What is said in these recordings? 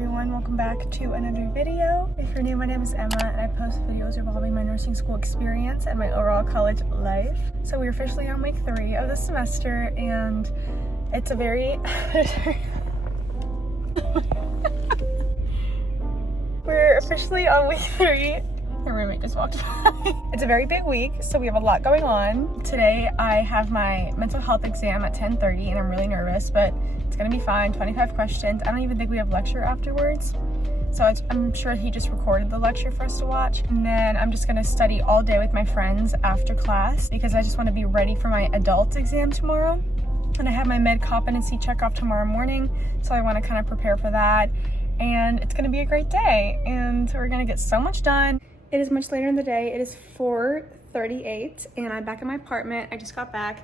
everyone, welcome back to another video. If you're new, my name is Emma and I post videos revolving my nursing school experience and my overall college life. So we're officially on week 3 of the semester and it's a very we're officially on week 3. My roommate just walked by. It's a very big week, so we have a lot going on. Today I have my mental health exam at 10:30 and I'm really nervous, but it's gonna be fine. 25 questions. I don't even think we have lecture afterwards. So I'm sure he just recorded the lecture for us to watch. And then I'm just gonna study all day with my friends after class because I just wanna be ready for my adult exam tomorrow. And I have my med competency checkoff tomorrow morning, so I wanna kind of prepare for that. And it's gonna be a great day and we're gonna get so much done. It is much later in the day. It is 4:38 and I'm back in my apartment. I just got back.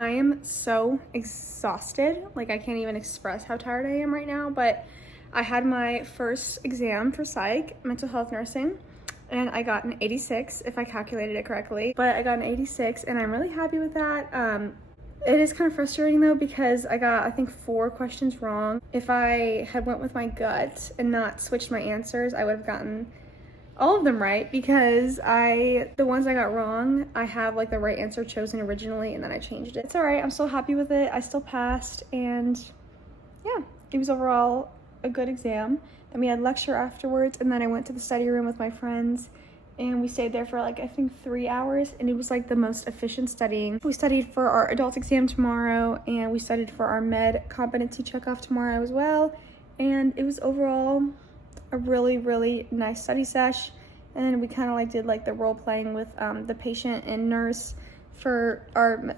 I am so exhausted. Like, I can't even express how tired I am right now, but I had my first exam for psych, mental health nursing, and I got an 86 if I calculated it correctly, but I got an 86 and I'm really happy with that. It is kind of frustrating though because I got, I think, 4 questions wrong. If I had went with my gut and not switched my answers, I would have gotten all of them right, because the ones I got wrong, I have like the right answer chosen originally and then I changed it. It's all right, I'm still happy with it. I still passed and yeah, it was overall a good exam. Then we had lecture afterwards and then I went to the study room with my friends and we stayed there for like, I think 3 hours, and it was like the most efficient studying. We studied for our adult exam tomorrow and we studied for our med competency checkoff tomorrow as well, and it was overall a really nice study sesh. And we kind of like did like the role playing with the patient and nurse for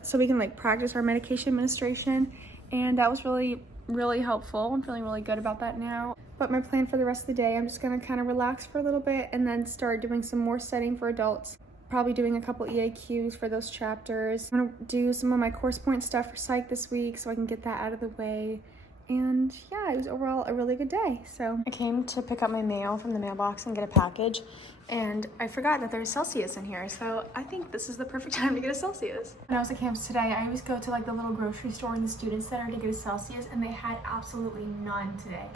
so we can like practice our medication administration, and that was really helpful. I'm feeling really good about that now. But my plan for the rest of the day, I'm just gonna kind of relax for a little bit and then start doing some more studying for adults, probably doing a couple EAQs for those chapters. I'm gonna do some of my course point stuff for psych this week so I can get that out of the way. And yeah, it was overall a really good day. So I came to pick up my mail from the mailbox and get a package, and I forgot that there's Celsius in here, so I think this is the perfect time to get a Celsius. When I was at campus today, I always go to like the little grocery store in the student center to get a Celsius, and they had absolutely none today.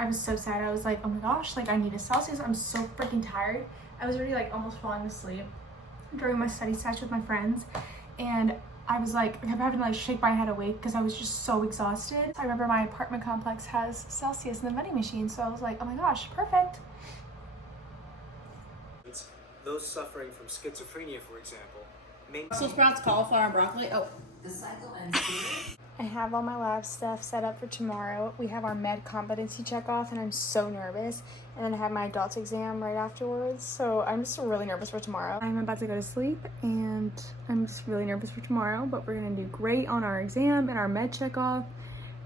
I was so sad. I was like, oh my gosh, like I need a Celsius. I'm so freaking tired. I was already like almost falling asleep during my study session with my friends, and I was like, I kept having to like shake my head awake because I was just so exhausted. I remember my apartment complex has Celsius in the vending machine, so I was like, oh my gosh, perfect. Those suffering from schizophrenia, for example, Brussels sprouts, cauliflower, and broccoli. Oh. The cycle ends here. I have all my lab stuff set up for tomorrow. We have our med competency checkoff and I'm so nervous. And then I have my adults exam right afterwards. So I'm just really nervous for tomorrow. I'm about to go to sleep and I'm just really nervous for tomorrow, but we're gonna do great on our exam and our med checkoff,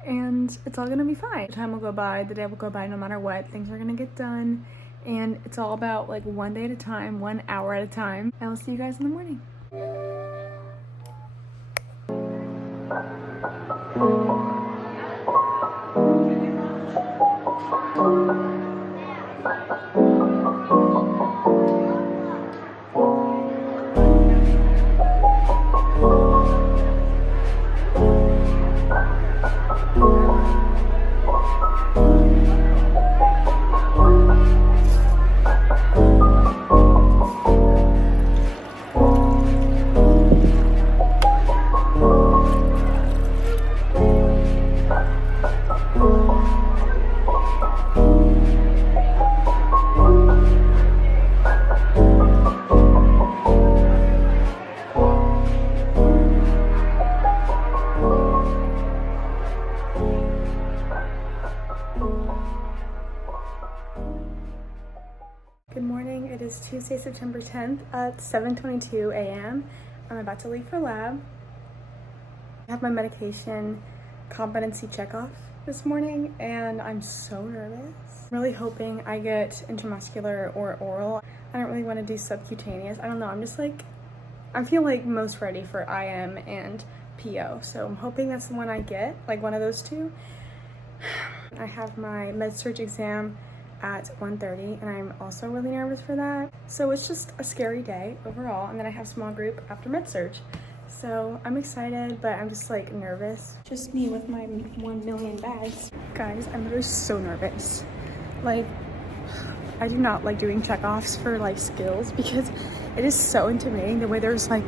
and it's all gonna be fine. The time will go by, the day will go by no matter what. Things are gonna get done, and it's all about like one day at a time, 1 hour at a time. I will see you guys in the morning. Good morning. It is Tuesday, September 10th at 7:22 a.m. I'm about to leave for lab. I have my medication competency checkoff this morning and I'm so nervous. I'm really hoping I get intramuscular or oral. I don't really want to do subcutaneous. I don't know. I'm just like, I feel like most ready for IM and PO. So I'm hoping that's the one I get, like one of those two. I have my med-surg exam at 1:30 and I'm also really nervous for that. So it's just a scary day overall, and then I have small group after med-surg. So I'm excited, but I'm just like nervous. Just me with my 1 million bags. Guys, I'm literally so nervous. Like, I do not like doing checkoffs for like skills because it is so intimidating the way there's like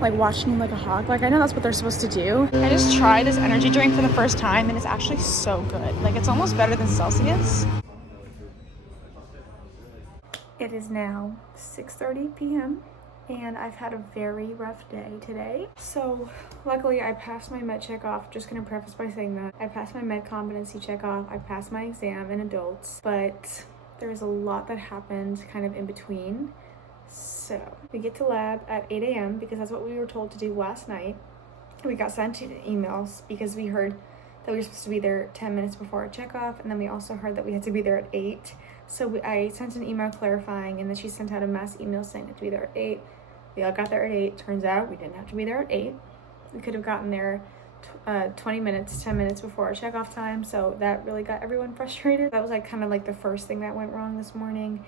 watching you like a hawk. Like, I know that's what they're supposed to do. I just tried this energy drink for the first time and it's actually so good. Like, it's almost better than Celsius. It is now 6:30 p.m. and I've had a very rough day today. So luckily I passed my med checkoff. Just gonna preface by saying that I passed my med competency checkoff. I passed my exam in adults, but there's a lot that happened kind of in between. So we get to lab at 8 a.m. because that's what we were told to do last night. We got sent emails because we heard that we were supposed to be there 10 minutes before our checkoff, and then we also heard that we had to be there at 8. So I sent an email clarifying, and then she sent out a mass email saying that to be there at 8. We all got there at 8. Turns out we didn't have to be there at 8. We could have gotten there 10 minutes before our checkoff time. So that really got everyone frustrated. That was like kind of like the first thing that went wrong this morning.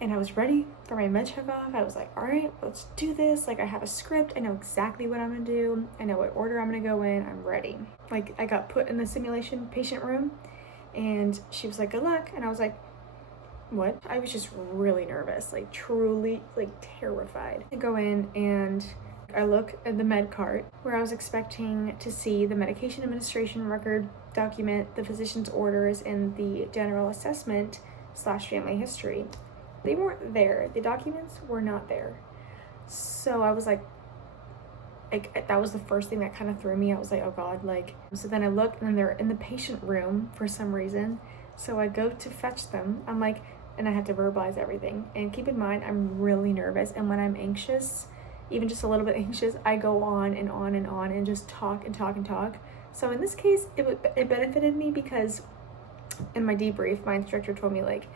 And I was ready for my med checkoff. I was like, all right, let's do this. Like, I have a script. I know exactly what I'm gonna do. I know what order I'm gonna go in. I'm ready. Like, I got put in the simulation patient room and she was like, good luck. And I was like, what? I was just really nervous, like truly like terrified. I go in and I look at the med cart where I was expecting to see the medication administration record document, the physician's orders, and the general assessment / family history. They weren't there. The documents were not there. So I was like that was the first thing that kind of threw me. I was like, oh God, like, so then I look and then they're in the patient room for some reason. So I go to fetch them. I'm like, and I have to verbalize everything. And keep in mind, I'm really nervous. And when I'm anxious, even just a little bit anxious, I go on and on and on and just talk and talk and talk. So in this case, it benefited me because in my debrief, my instructor told me like,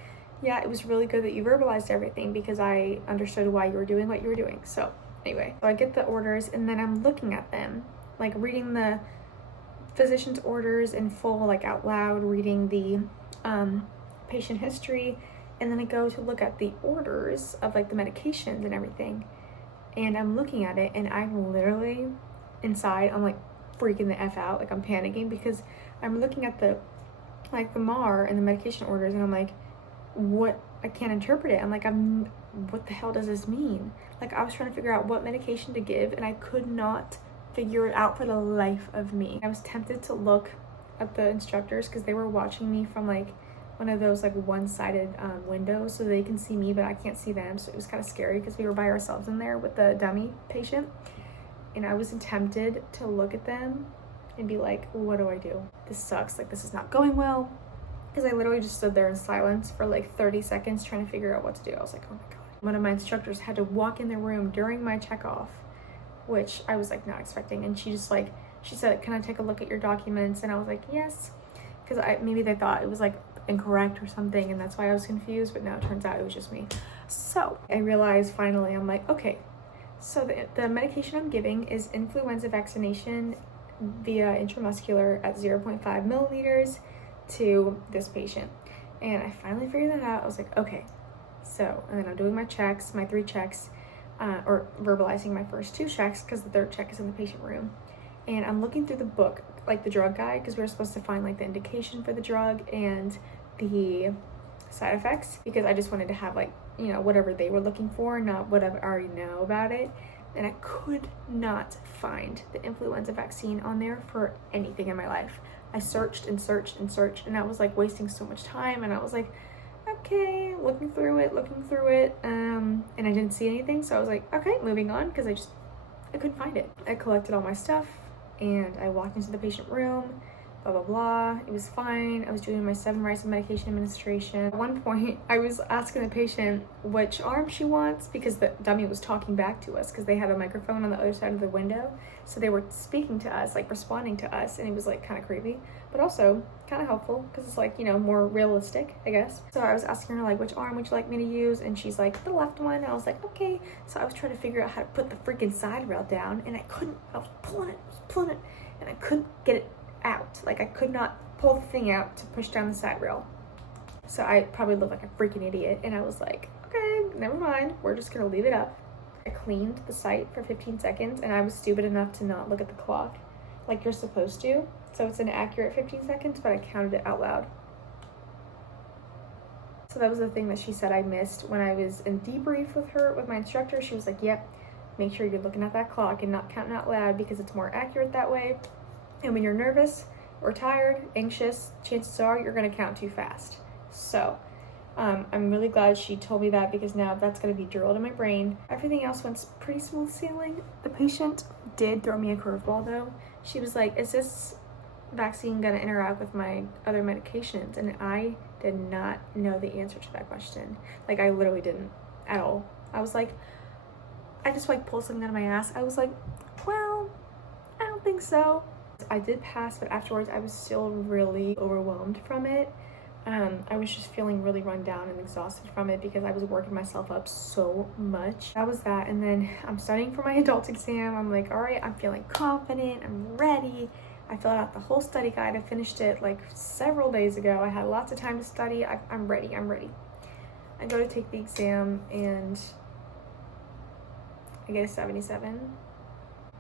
yeah, it was really good that you verbalized everything because I understood why you were doing what you were doing. So anyway, so I get the orders and then I'm looking at them, like reading the physician's orders in full, like out loud, reading the patient history. And then I go to look at the orders of like the medications and everything. And I'm looking at it and I'm literally inside, I'm like freaking the F out. Like, I'm panicking because I'm looking at the MAR and the medication orders and I'm like, what? I can't interpret it. I'm like, what the hell does this mean? Like, I was trying to figure out what medication to give and I could not figure it out for the life of me. I was tempted to look at the instructors because they were watching me from like one of those like one-sided windows so they can see me but I can't see them. So it was kind of scary because we were by ourselves in there with the dummy patient. And I was tempted to look at them and be like, what do I do? This sucks. Like, this is not going well. Because I literally just stood there in silence for like 30 seconds trying to figure out what to do. I was like, oh my God. One of my instructors had to walk in the room during my checkoff, which I was like not expecting. And she said, can I take a look at your documents? And I was like, yes. Because maybe they thought it was like incorrect or something and that's why I was confused, but now it turns out it was just me. So I realized finally, I'm like, okay, so the medication I'm giving is influenza vaccination via intramuscular at 0.5 milliliters to this patient. And I finally figured that out. I was like, okay, so, and then I'm doing my checks, my 3 checks, or verbalizing my first 2 checks because the 3rd check is in the patient room. And I'm looking through the book, like the drug guide, because we were supposed to find like the indication for the drug and the side effects, because I just wanted to have like, you know, whatever they were looking for, not what I already know about it. And I could not find the influenza vaccine on there for anything in my life. I searched and searched and searched, and I was like wasting so much time. And I was like, okay, looking through it, and I didn't see anything. So I was like, okay, moving on, because I couldn't find it. I collected all my stuff and I walked into the patient room, blah, blah, blah. It was fine. I was doing my 7 rounds of medication administration. At one point, I was asking the patient which arm she wants because the dummy was talking back to us because they had a microphone on the other side of the window. So they were speaking to us, like responding to us, and it was like kind of creepy, but also kind of helpful because it's like, you know, more realistic, I guess. So I was asking her like, which arm would you like me to use? And she's like, the left one. And I was like, okay. So I was trying to figure out how to put the freaking side rail down, and I couldn't. I was pulling it, and I couldn't get it out. Like, I could not pull the thing out to push down the side rail. So I probably looked like a freaking idiot, and I was like, okay, never mind, we're just gonna leave it up. I cleaned the site for 15 seconds and I was stupid enough to not look at the clock like you're supposed to. So it's an accurate 15 seconds, but I counted it out loud. So that was the thing that she said I missed when I was in debrief with her, with my instructor. She was like, yep, make sure you're looking at that clock and not counting out loud because it's more accurate that way. And when you're nervous or tired, anxious, chances are you're gonna count too fast. So I'm really glad she told me that because now that's gonna be drilled in my brain. Everything else went pretty smooth sailing. The patient did throw me a curveball though. She was like, is this vaccine gonna interact with my other medications? And I did not know the answer to that question. Like, I literally didn't at all. I was like, I just like pulled something out of my ass. I was like, well, I don't think so. I did pass, but afterwards I was still really overwhelmed from it. I was just feeling really run down and exhausted from it because I was working myself up so much. That was that. And then I'm studying for my adult exam. I'm like, all right, I'm feeling confident, I'm ready. I filled out the whole study guide. I finished it like several days ago. I had lots of time to study. I'm ready. I go to take the exam and I get a 77.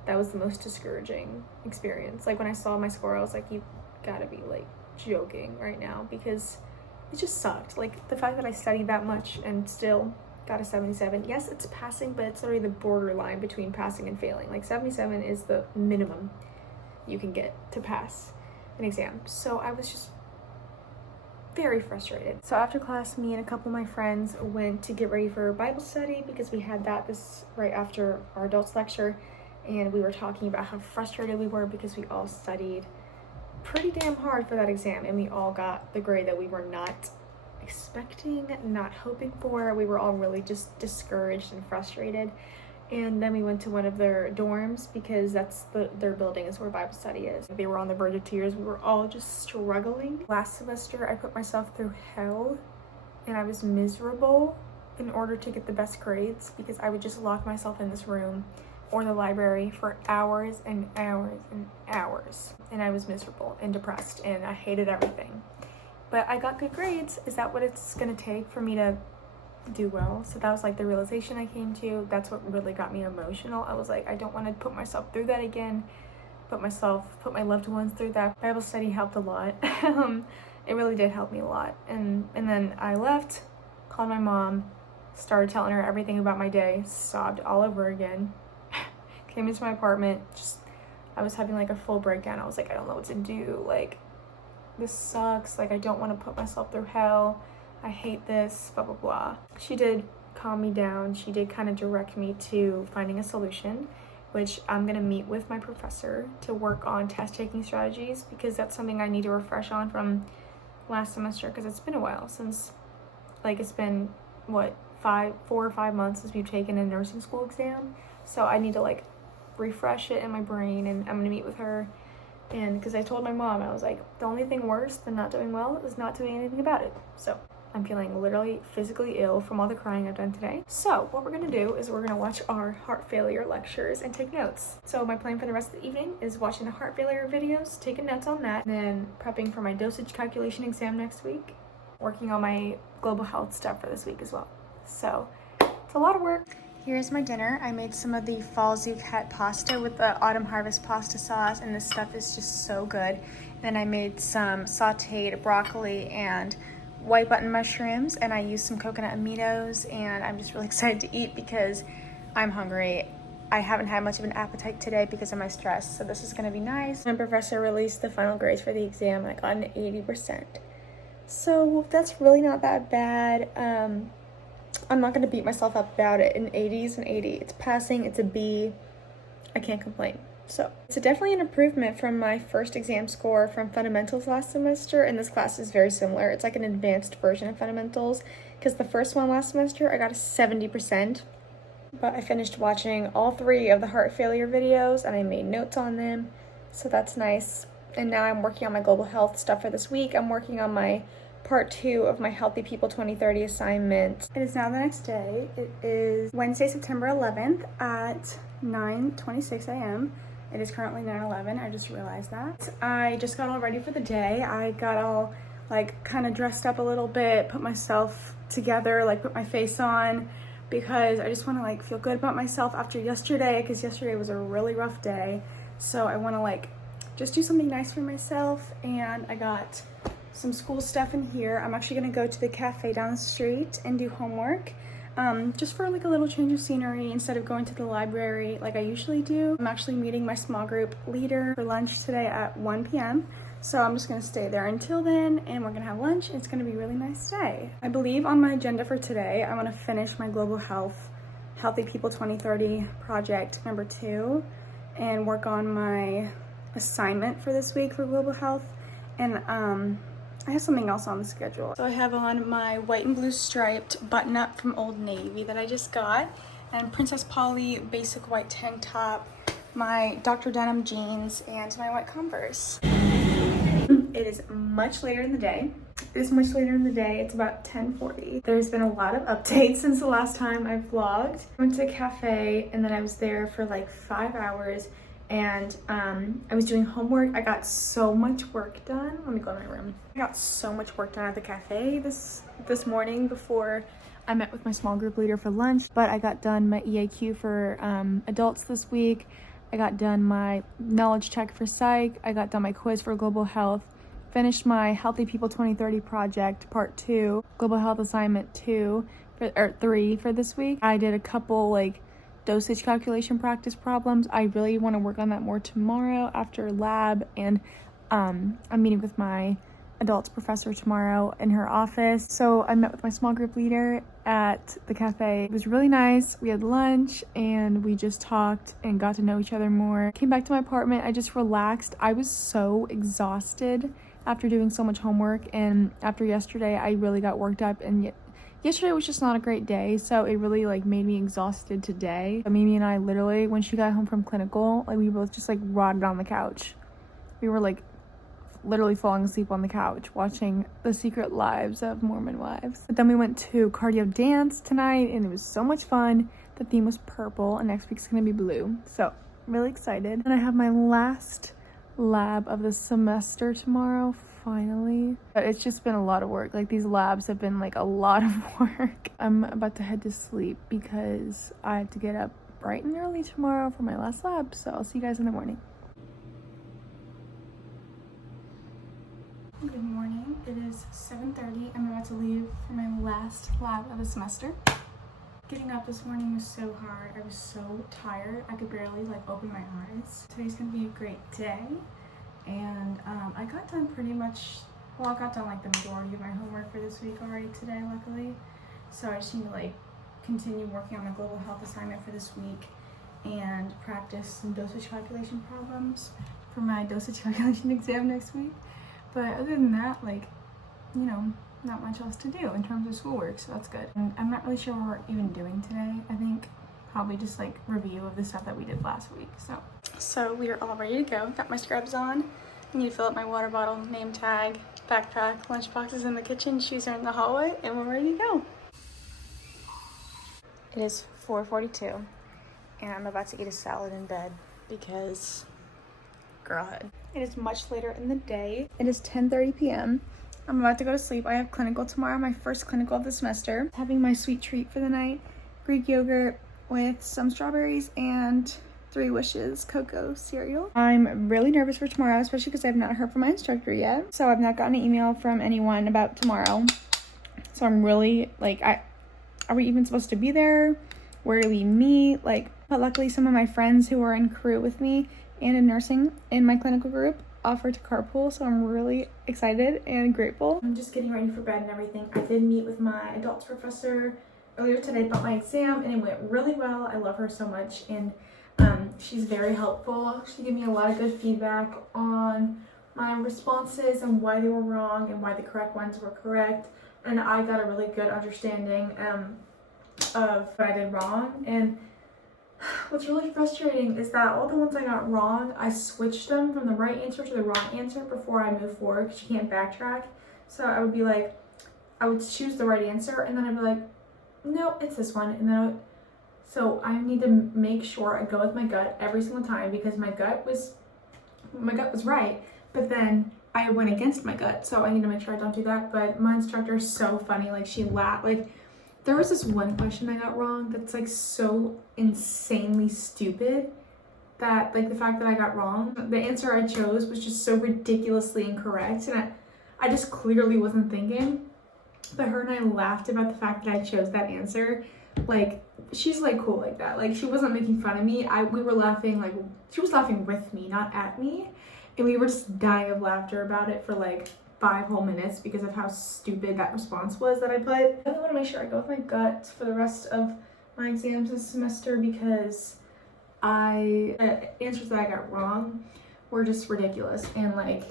That was the most discouraging experience. Like when I saw my score, I was like, you gotta be like joking right now because it just sucked. Like the fact that I studied that much and still got a 77. Yes, it's passing, but it's literally the borderline between passing and failing. Like 77 is the minimum you can get to pass an exam. So I was just very frustrated. So after class, me and a couple of my friends went to get ready for Bible study because we had that this right after our adults lecture, and we were talking about how frustrated we were because we all studied pretty damn hard for that exam and we all got the grade that we were not expecting, not hoping for. We were all really just discouraged and frustrated. And then we went to one of their dorms because that's their building is where Bible study is. They were on the verge of tears. We were all just struggling. Last semester, I put myself through hell and I was miserable in order to get the best grades because I would just lock myself in this room or the library for hours and hours and hours. And I was miserable and depressed and I hated everything. But I got good grades. Is that what it's gonna take for me to do well? So that was like the realization I came to. That's what really got me emotional. I was like, I don't want to put myself through that again. Put my loved ones through that. Bible study helped a lot. It really did help me a lot. And then I left, called my mom, started telling her everything about my day, sobbed all over again. Came into my apartment, I was having like a full breakdown. I was like, I don't know what to do. Like, this sucks. Like, I don't want to put myself through hell. I hate this, blah, blah, blah. She did calm me down. She did kind of direct me to finding a solution, which I'm gonna meet with my professor to work on test taking strategies because that's something I need to refresh on from last semester because it's been a while since, like, it's been, what, 4 or 5 months since we've taken a nursing school exam. So I need to, like, refresh it in my brain, and I'm gonna meet with her. And because I told my mom, I was like, the only thing worse than not doing well is not doing anything about it. So I'm feeling literally physically ill from all the crying I've done today. So what we're gonna do is we're gonna watch our heart failure lectures and take notes. So my plan for the rest of the evening is watching the heart failure videos, taking notes on that, and then prepping for my dosage calculation exam next week, working on my global health stuff for this week as well. So it's a lot of work. Here's my dinner. I made some of the fall Zucchini pasta with the autumn harvest pasta sauce, and this stuff is just so good. And then I made some sauteed broccoli and white button mushrooms, and I used some coconut aminos, and I'm just really excited to eat because I'm hungry. I haven't had much of an appetite today because of my stress, so this is gonna be nice. My professor released the final grades for the exam, and I got an 80%. So that's really not that bad. I'm not gonna beat myself up about it. An 80 is an 80. It's passing, it's a B. I can't complain. So it's definitely an improvement from my first exam score from fundamentals last semester, and this class is very similar. It's like an advanced version of fundamentals because the first one last semester I got a 70%, but I finished watching all 3 of the heart failure videos and I made notes on them, so that's nice. And now I'm working on my global health stuff for this week. I'm working on my part 2 of my Healthy People 2030 assignment. It is now the next day. It is Wednesday, September 11th at 9:26 a.m. It is currently 9:11. I just realized that. I just got all ready for the day. I got all like kind of dressed up a little bit, put myself together, like put my face on, because I just want to like feel good about myself after yesterday, because yesterday was a really rough day. So I want to like just do something nice for myself, and I got some school stuff in here. I'm actually gonna go to the cafe down the street and do homework, just for like a little change of scenery instead of going to the library like I usually do. I'm actually meeting my small group leader for lunch today at 1 p.m. So I'm just gonna stay there until then, and we're gonna have lunch. It's gonna be a really nice day. I believe on my agenda for today, I wanna finish my global health, Healthy People 2030 project number 2, and work on my assignment for this week for global health. And I have something else on the schedule. So I have on my white and blue striped button up from Old Navy that I just got, and Princess Polly basic white tank top, my Dr. Denim jeans, and my white Converse. It is much later in the day. It's about 10:40. There's been a lot of updates since the last time I vlogged. I went to a cafe, and then I was there for like 5 hours, and I was doing homework. I got so much work done. Let me go in my room. I got so much work done at the cafe this morning before I met with my small group leader for lunch. But I got done my EAQ for adults this week. I got done my knowledge check for psych. I got done my quiz for global health. Finished my Healthy People 2030 project, part 2, global health assignment 3 for this week. I did a couple like dosage calculation practice problems. I really want to work on that more tomorrow after lab, and I'm meeting with my adults professor tomorrow in her office. So I met with my small group leader at the cafe. It was really nice. We had lunch and we just talked and got to know each other more. Came back to my apartment. I just relaxed. I was so exhausted after doing so much homework, and after yesterday I really got worked up, and yesterday was just not a great day, so it really like made me exhausted today. Mimi and I literally, when she got home from clinical, like we both just like rotted on the couch. We were like literally falling asleep on the couch watching The Secret Lives of Mormon Wives. But then we went to cardio dance tonight, and it was so much fun. The theme was purple, and next week's gonna be blue, so really excited. And I have my last lab of the semester tomorrow, finally. But it's just been a lot of work. Like these labs have been like a lot of work. I'm about to head to sleep because I have to get up bright and early tomorrow for my last lab, so I'll see you guys in the morning. Good morning. It is 7:30. I'm about to leave for my last lab of the semester. Getting up this morning was so hard. I was so tired. I could barely like open my eyes. Today's gonna be a great day, and I got done pretty much, well, I got done like the majority of my homework for this week already today, luckily. So I just need to like continue working on my global health assignment for this week and practice some dosage calculation problems for my dosage calculation exam next week. But other than that, like, you know, not much else to do in terms of schoolwork, so that's good. And I'm not really sure what we're even doing today. I think probably just like review of the stuff that we did last week. So we are all ready to go. Got my scrubs on. I need to fill up my water bottle, name tag, backpack, lunchbox is in the kitchen, shoes are in the hallway, and we're ready to go. It is 4:42, and I'm about to eat a salad in bed because girlhood. It is much later in the day. It is 10:30 p.m. I'm about to go to sleep. I have clinical tomorrow, my first clinical of the semester. Having my sweet treat for the night, Greek yogurt with some strawberries and 3 Wishes cocoa cereal. I'm really nervous for tomorrow, especially because I've not heard from my instructor yet. So I've not gotten an email from anyone about tomorrow. So I'm really like, are we even supposed to be there? Where do we meet? Like, but luckily some of my friends who are in crew with me and in nursing in my clinical group offered to carpool, so I'm really excited and grateful. I'm just getting ready for bed and everything. I did meet with my adults professor earlier today about my exam, and it went really well. I love her so much, and she's very helpful. She gave me a lot of good feedback on my responses and why they were wrong and why the correct ones were correct, and I got a really good understanding of what I did wrong. And what's really frustrating is that all the ones I got wrong, I switched them from the right answer to the wrong answer before I moved forward, because you can't backtrack. So I would be like, I would choose the right answer, and then I'd be like, no, it's this one. And then so I need to make sure I go with my gut every single time, because my gut was right, but then I went against my gut. So I need to make sure I don't do that. But my instructor is so funny. Like, she laughed. Like, There was this one question I got wrong that's like so insanely stupid that like the fact that I got wrong, the answer I chose was just so ridiculously incorrect, and I just clearly wasn't thinking. But her and I laughed about the fact that I chose that answer. Like, she's like cool like that. Like, she wasn't making fun of me. We were laughing, like, she was laughing with me, not at me. And we were just dying of laughter about it for like 5 whole minutes because of how stupid that response was that I put. I really want to make sure I go with my gut for the rest of my exams this semester because answers that I got wrong were just ridiculous, and like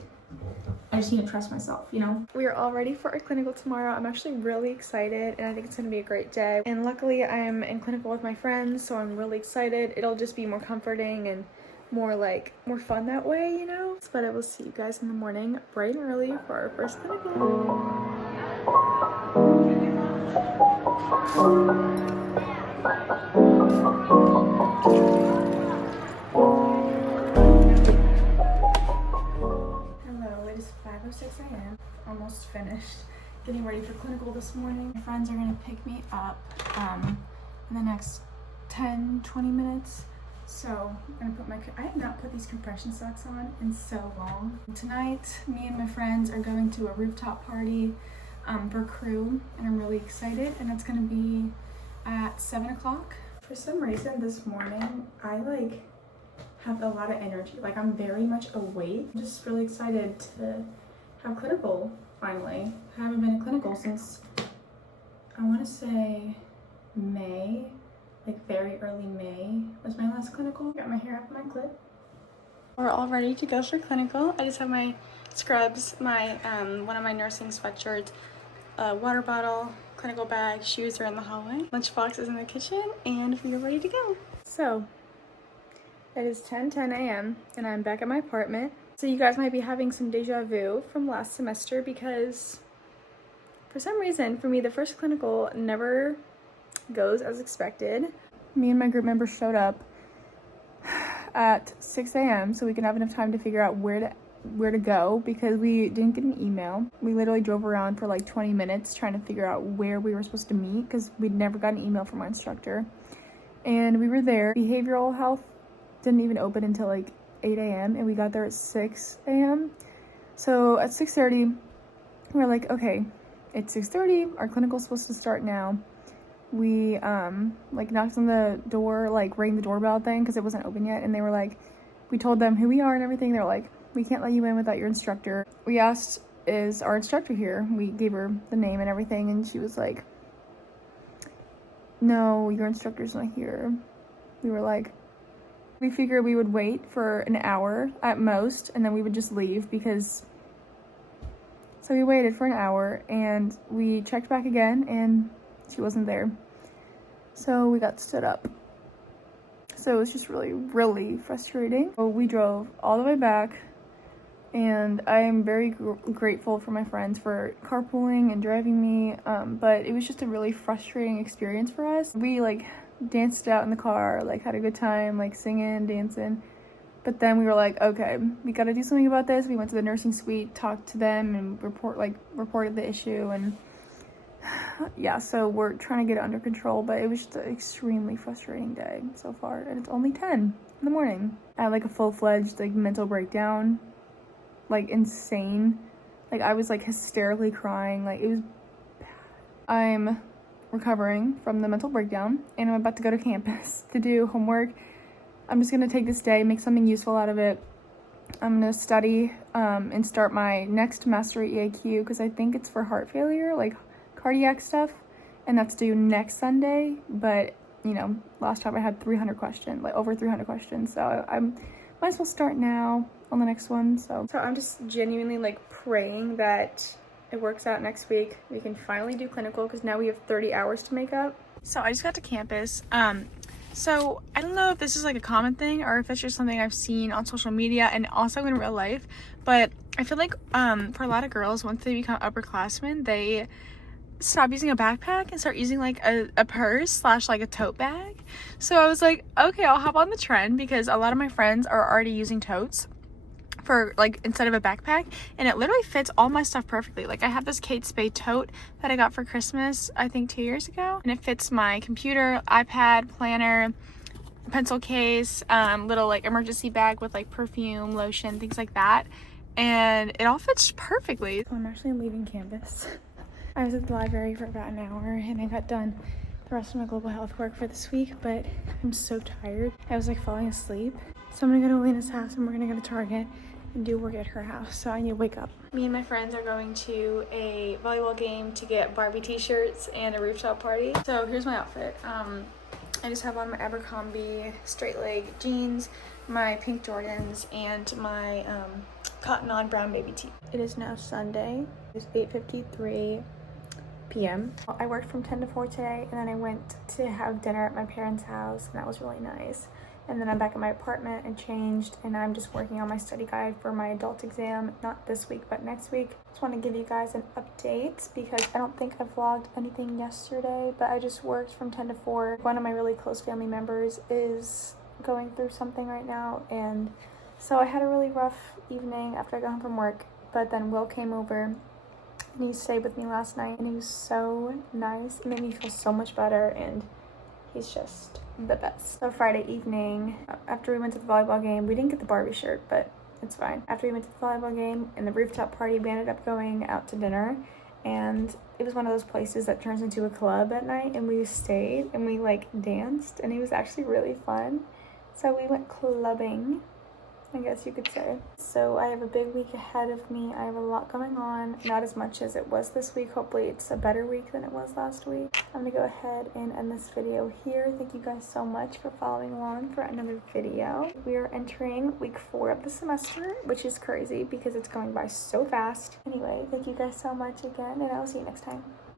I just need to trust myself, you know? We are all ready for our clinical tomorrow. I'm actually really excited, and I think it's gonna be a great day. And luckily I'm in clinical with my friends, so I'm really excited. It'll just be more comforting and more fun that way, you know? But I will see you guys in the morning bright and early for our first clinical. It is 5:06 a.m. Almost finished getting ready for clinical this morning. My friends are gonna pick me up in the next 10-20 minutes. So I'm gonna I have not put these compression socks on in so long. Tonight, me and my friends are going to a rooftop party for crew, and I'm really excited, and it's gonna be at 7 o'clock. For some reason this morning, I like have a lot of energy. Like, I'm very much awake. I'm just really excited to have clinical finally. I haven't been in clinical since, I want to say May, like very early May was my last clinical. Got my hair up in my clip. We're all ready to go for clinical. I just have my scrubs, my one of my nursing sweatshirts, a water bottle, clinical bag, shoes are in the hallway, lunchbox is in the kitchen, and we are ready to go. So it is 10:10 a.m. and I'm back at my apartment. So you guys might be having some deja vu from last semester because for some reason, for me, the first clinical never goes as expected. Me and my group members showed up at 6 a.m. so we can have enough time to figure out where to go because we didn't get an email. We literally drove around for like 20 minutes trying to figure out where we were supposed to meet because we'd never got an email from our instructor. And we were there. Behavioral health didn't even open until like 8 a.m. and we got there at 6 a.m. So at 6:30, we were like, okay, it's 6:30, our clinical's supposed to start now. We like knocked on the door, like rang the doorbell thing because it wasn't open yet, and they were like, we told them who we are and everything. They're like, we can't let you in without your instructor. We asked, is our instructor here? We gave her the name and everything, and she was like, no, your instructor's not here. We were like, we figured we would wait for an hour at most, and then we would just leave because... So we waited for an hour, and we checked back again, and she wasn't there. So we got stood up. So it was just really, really frustrating. So we drove all the way back, and I am very grateful for my friends for carpooling and driving me, but it was just a really frustrating experience for us. We like danced out in the car, like had a good time, like singing, dancing. But then we were like, okay, we gotta do something about this. We went to the nursing suite, talked to them, and reported the issue, and yeah, so we're trying to get it under control, but it was just an extremely frustrating day so far, and it's only 10 in the morning. I had like a full-fledged like mental breakdown, like insane. Like I was like hysterically crying, like it was bad. I'm recovering from the mental breakdown, and I'm about to go to campus to do homework. I'm just gonna take this day, make something useful out of it. I'm gonna study and start my next mastery EAQ because I think it's for heart failure, like cardiac stuff, and that's due next Sunday. But you know, last time I had 300 questions, like over 300 questions, so I might as well start now on the next one. So I'm just genuinely like praying that it works out next week. We can finally do clinical because now we have 30 hours to make up. So I just got to campus. So I don't know if this is like a common thing or if it's just something I've seen on social media and also in real life, but I feel like for a lot of girls, once they become upperclassmen, they stop using a backpack and start using like a purse / like a tote bag. So I was like, okay, I'll hop on the trend because a lot of my friends are already using totes for like instead of a backpack, and it literally fits all my stuff perfectly. Like I have this Kate Spade tote that I got for Christmas I think 2 years ago, and it fits my computer, iPad, planner, pencil case, little like emergency bag with like perfume, lotion, things like that, and it all fits perfectly. So I'm actually leaving campus. I was at the library for about an hour and I got done the rest of my global health work for this week, but I'm so tired. I was like falling asleep. So I'm gonna go to Lena's house and we're gonna go to Target and do work at her house. So I need to wake up. Me and my friends are going to a volleyball game to get Barbie t-shirts and a rooftop party. So here's my outfit. I just have on my Abercrombie straight leg jeans, my pink Jordans, and my cotton on brown baby tee. It is now Sunday. It's 8:53 p.m. I worked from 10 to 4 today, and then I went to have dinner at my parents' house, and that was really nice. And then I'm back at my apartment and changed, and I'm just working on my study guide for my adult exam, not this week, but next week. Just want to give you guys an update because I don't think I vlogged anything yesterday, but I just worked from 10 to 4. One of my really close family members is going through something right now, and so I had a really rough evening after I got home from work, but then Will came over and he stayed with me last night, and he was so nice. It made me feel so much better, and he's just the best. So Friday evening, after we went to the volleyball game, we didn't get the Barbie shirt, but it's fine. After we went to the volleyball game and the rooftop party, we ended up going out to dinner, and it was one of those places that turns into a club at night, and we stayed and we like danced, and it was actually really fun. So we went clubbing, I guess you could say. So I have a big week ahead of me. I have a lot going on, not as much as it was this week. Hopefully it's a better week than it was last week. I'm gonna go ahead and end this video here. Thank you guys so much for following along for another video. We are entering week 4 of the semester, which is crazy because it's going by so fast. Anyway, thank you guys so much again, and I'll see you next time.